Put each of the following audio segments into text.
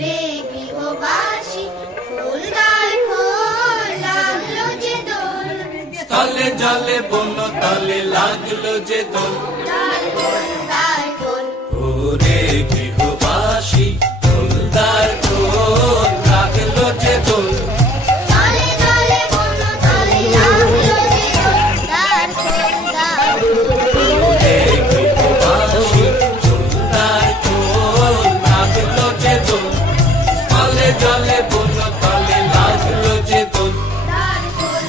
ওরে গৃহবাসী ফুলদার খোল লাগলো যে দোল তলে জলে বন তলে লাগলো যে দোল তার খোল ওরে গৃহবাসী ফুলদার খোল লাগলো যে দোল তলে তলে বন তলে লাগলো যে দোল তার খোল ওরে গৃহবাসী ফুলদার খোল লাগলো যে দোল তলে জলে বন তলে লাগলো যে দোল তার খোল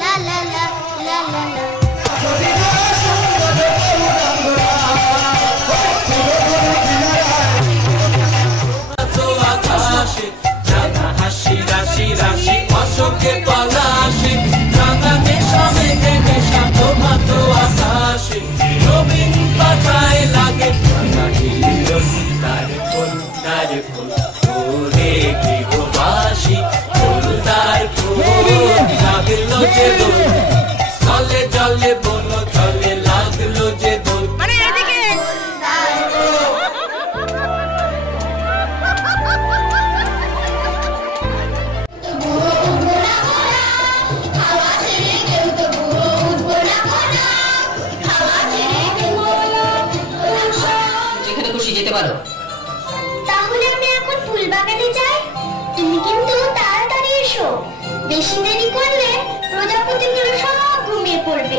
লা লা লা লা লা লা তো আকাশে জানা হাসি রাশি রাশি অশোকে পলাশে রাঙা নেশা মেঘে নেশা তোমাতো আকাশে নবীন পাতায় লাগে রাঙা হিলিয়ন তার ফুল ওরে গৃহবাসী ফুলদার ফুল লাগলো যে দোল তলে জলে বন তলে লাগলো যে দোল যেখানে খুশি যেতে পারো। তাহলে আমরা এখন ফুল বাগানে যাই। তুমি কিন্তু তাড়াতাড়ি এসো, বেশি দেরি করলে প্রজাপতিগুলো সব ঘুমিয়ে পড়বে।